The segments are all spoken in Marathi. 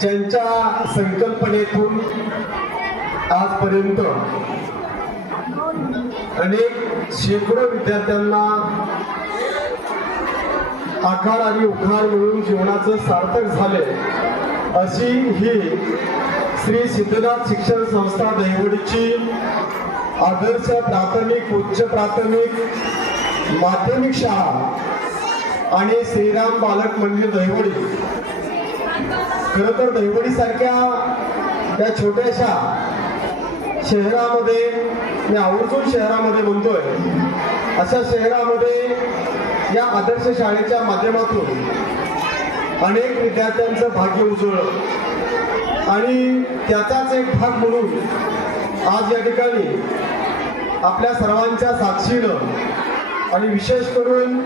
ज्यांच्या संकल्पनेतून आजपर्यंत अनेक शेकडो विद्यार्थ्यांना आकार आणि उखार मिळून जीवनाचं सार्थक झाले अशी ही श्री सिद्धनाथ शिक्षण संस्था दहिवडीची आदर्श प्राथमिक, उच्च प्राथमिक, माध्यमिक शाळा आणि श्रीराम बालक मंदिर दहिवडी। खरं तर दहिवडी सारख्या त्या छोट्याशा शहरामध्ये, मी आवर्जून शहरामध्ये म्हणतोय, अशा शहरामध्ये या आदर्श शाळेच्या माध्यमातून अनेक विद्यार्थ्यांचं भाग्य उजळलं आणि त्याचाच एक भाग म्हणून आज या ठिकाणी आपल्या सर्वांच्या साक्षीनं आणि विशेष करून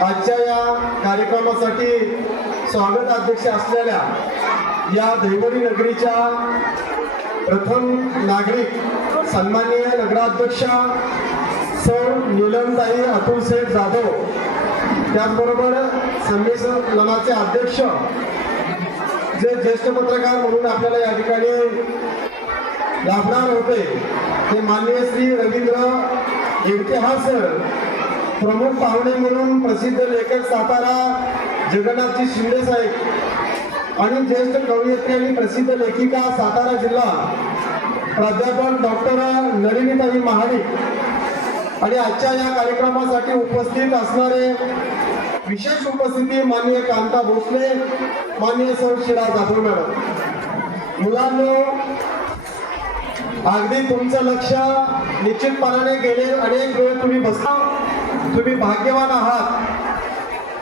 आजच्या या कार्यक्रमासाठी स्वागत अध्यक्ष असलेल्या या दहिवडी नगरीच्या प्रथम नागरिक सन्माननीय नगराध्यक्षा सौ नीलमताई अतुलसेठ जाधव, त्याचबरोबर संमेलनाचे अध्यक्ष जे ज्येष्ठ पत्रकार म्हणून आपल्याला या ठिकाणी लाभणार होते ते माननीय श्री रवींद्र इतिहास सर, प्रमुख पाहुणे म्हणून प्रसिद्ध लेखक सातारा जगन्नाथजी शिंदे साहेब आणि ज्येष्ठ कवयित्री आणि प्रसिद्ध लेखिका सातारा जिल्हा प्राध्यापक डॉक्टर नलिनीताई महाडिक आणि आजच्या या कार्यक्रमासाठी उपस्थित असणारे विशेष उपस्थिती माननीय कांता भोसले, माननीय सौ शिरा जाधव मॅडम। मुलांनो, अगदी तुमचं लक्ष निश्चितपणाने गेले अनेक वेळ तुम्ही बसता, तुम्ही भाग्यवान आहात,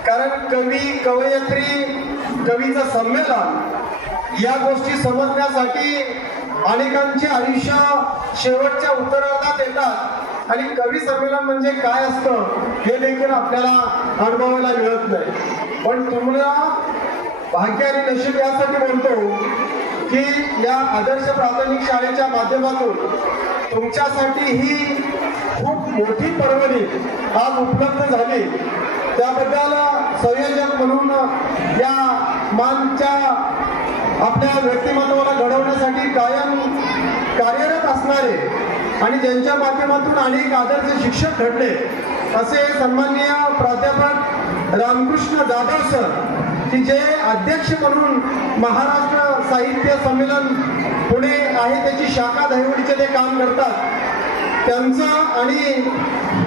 कारण कवी, कवयित्री, कवीचं संमेलन या गोष्टी समजण्यासाठी अनेकांचे आयुष्य शेवटच्या उत्तरार्धात येतात आणि कवी संमेलन म्हणजे काय असतं हे देखील आपल्याला अनुभवायला मिळत नाही। पण तुम्हाला भाग्य आणि नशीब यासाठी म्हणतो की या आदर्श प्राथमिक शाळेच्या माध्यमातून तुमच्यासाठी ही खूप मोठी पर्वणी आज उपलब्ध झाली, त्याबद्दल संयोजक म्हणून या मानच्या आपल्या व्यक्तिमत्वाला घडवण्यासाठी कायम कार्यरत असणारे आणि ज्यांच्या माध्यमातून अनेक आदर्श शिक्षक घडले असे सन्माननीय प्राध्यापक रामकृष्ण जाधव सर, की जे अध्यक्ष म्हणून महाराष्ट्र साहित्य संमेलन पुणे आहे त्याची शाखा दहिवडीचे ते काम करतात, त्यांचं आणि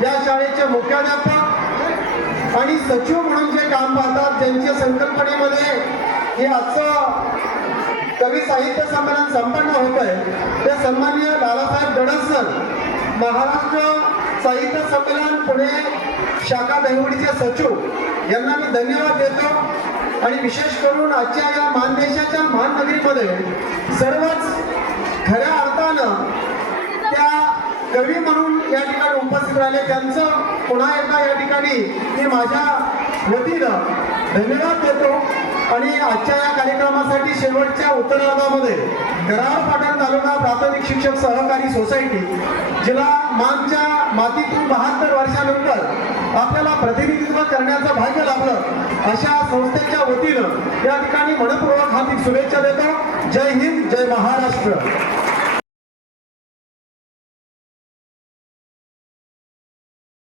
या शाळेचे मुख्याध्यापक आणि सचिव म्हणून जे काम पाहतात, ज्यांच्या संकल्पनेमध्ये हे आजचं कवी साहित्य संमेलन संपन्न होत आहे ते सन्माननीय लालासाहेब गडस सर, महाराष्ट्र साहित्य संमेलन पुणे शाखा दहिवडीचे सचिव, यांना मी धन्यवाद देतो। आणि विशेष करून आजच्या या मानदेशाच्या महानगरीमध्ये सर्वच खऱ्या अर्थानं त्या कवी म्हणून या ठिकाणी उपस्थित राहिले, त्यांचं पुन्हा एकदा या ठिकाणी मी माझ्या वतीनं धन्यवाद देतो। आणि आजच्या या कार्यक्रमासाठी शेवटच्या उत्तरार्धामध्ये कराड पाटण तालुका प्राथमिक शिक्षक सहकारी सोसायटी, जिला मानच्या मातीतून 72 वर्षानंतर आपल्याला प्रतिनिधित्व करण्याचं भाग्य लाभलं, अशा संस्थेच्या वतीनं या ठिकाणी मनपूर्वक हार्दिक शुभेच्छा देतो। जय हिंद, जय महाराष्ट्र।